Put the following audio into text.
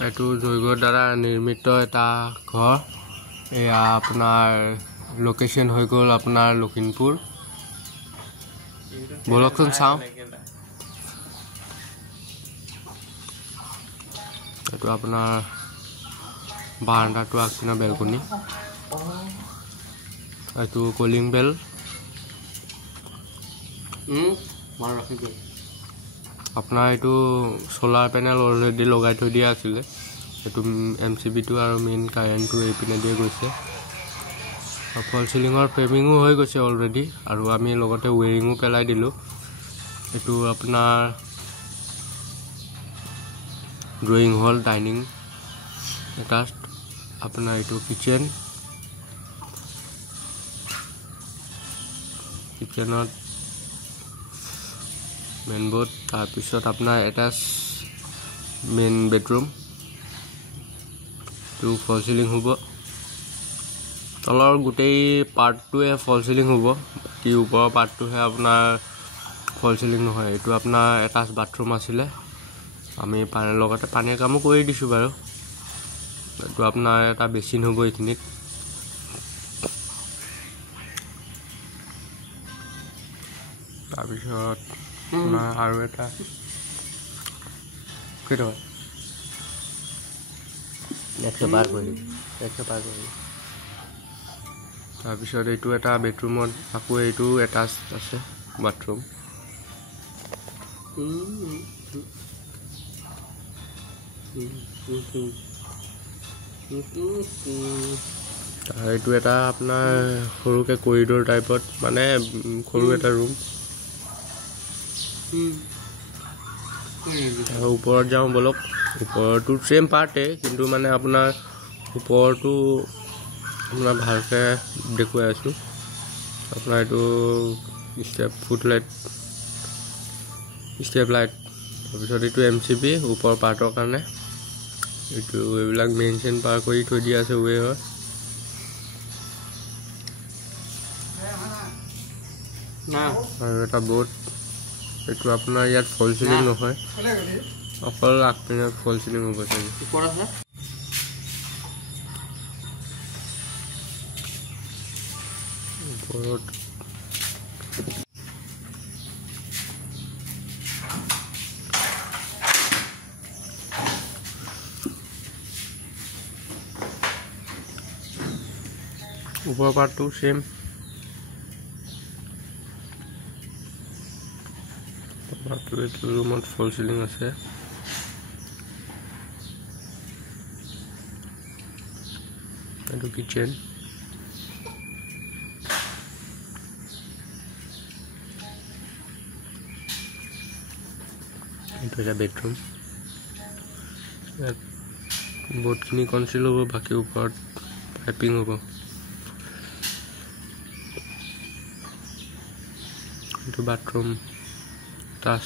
এইটো জৈৱৰ দ্বাৰা নিৰ্মিত এটা ঘৰ। এয়া আপোনাৰ লোকেশ্যন হৈ গ'ল আপোনাৰ লখিমপুৰ। বলকচোন চাওঁ। এইটো আপোনাৰ বাৰাণ্ডাটো আগপিনে বেলকনি। এইটো কলিং বেল। আপোনাৰ এইটো সোলাৰ পেনেল অলৰেডি লগাই থৈ দিয়া আছিলে। এইটো MCBটো আৰু মেইন কাৰেণ্টটো এইপিনে দিয়ে গৈছে। ফল চিলিঙৰ ফ্ৰেমিঙো হৈ গৈছে অলৰেডি, আৰু আমি লগতে ৱেৰিঙো পেলাই দিলোঁ। এইটো আপোনাৰ ড্ৰয়িং হল, ডাইনিং এটাষ্ট। আপোনাৰ এইটো কিচেনত মেইন বৰ্ড, তাৰপিছত আপোনাৰ এটাচ মেইন বেডৰুম। এইটো ফল চিলিং হ'ব। তলৰ গোটেই পাৰ্টটোৱে ফল চিলিং হ'ব, বাকী ওপৰৰ পাৰ্টটোহে আপোনাৰ ফল চিলিং নহয়। এইটো আপোনাৰ এটাচ বাথৰুম আছিলে, আমি লগতে পানীৰ কামো কৰি দিছোঁ বাৰু। এইটো আপোনাৰ এটা বেচিন হ'ব এইখিনিত। তাৰপিছত আৰু এটা তাৰপিছত এইটো এটা বেডৰুমত আকৌ এইটো এটাচ আছে বাথৰুম। এইটো এটা আপোনাৰ সৰুকে কৰিডৰ টাইপত, মানে সৰু এটা ৰুম। ওপৰত যাওঁ বলক। ওপৰতো চেম পাৰ্টে, কিন্তু মানে আপোনাৰ ওপৰতো আপোনাৰ ভালকৈ দেখুৱাই আছোঁ। আপোনাৰ এইটো ষ্টেপ লাইট। তাৰপিছত এইটো MCB ওপৰ পাৰ্টৰ কাৰণে। এইটো এইবিলাক মেইন চেইন পাৰ কৰি থৈ দিয়া আছে ৱেৰৰ। আৰু এটা বৰ্ড। এইটো আপোনাৰ ইয়াত ফল চিলিং নহয়, অকল আগপিনে ফল চিলিং হ'ব চাগে। ওপৰত ওপৰ পাৰ্টটো চেম। এইটো ৰুমত ফল চিলিং আছে। এইটো কিচেন। এইটো এটা বেডৰুম। ইয়াত বহুতখিনি কনচিল হ'ব, বাকী ওপৰত পাইপিং হ'ব। এইটো বাথৰুম টাচ।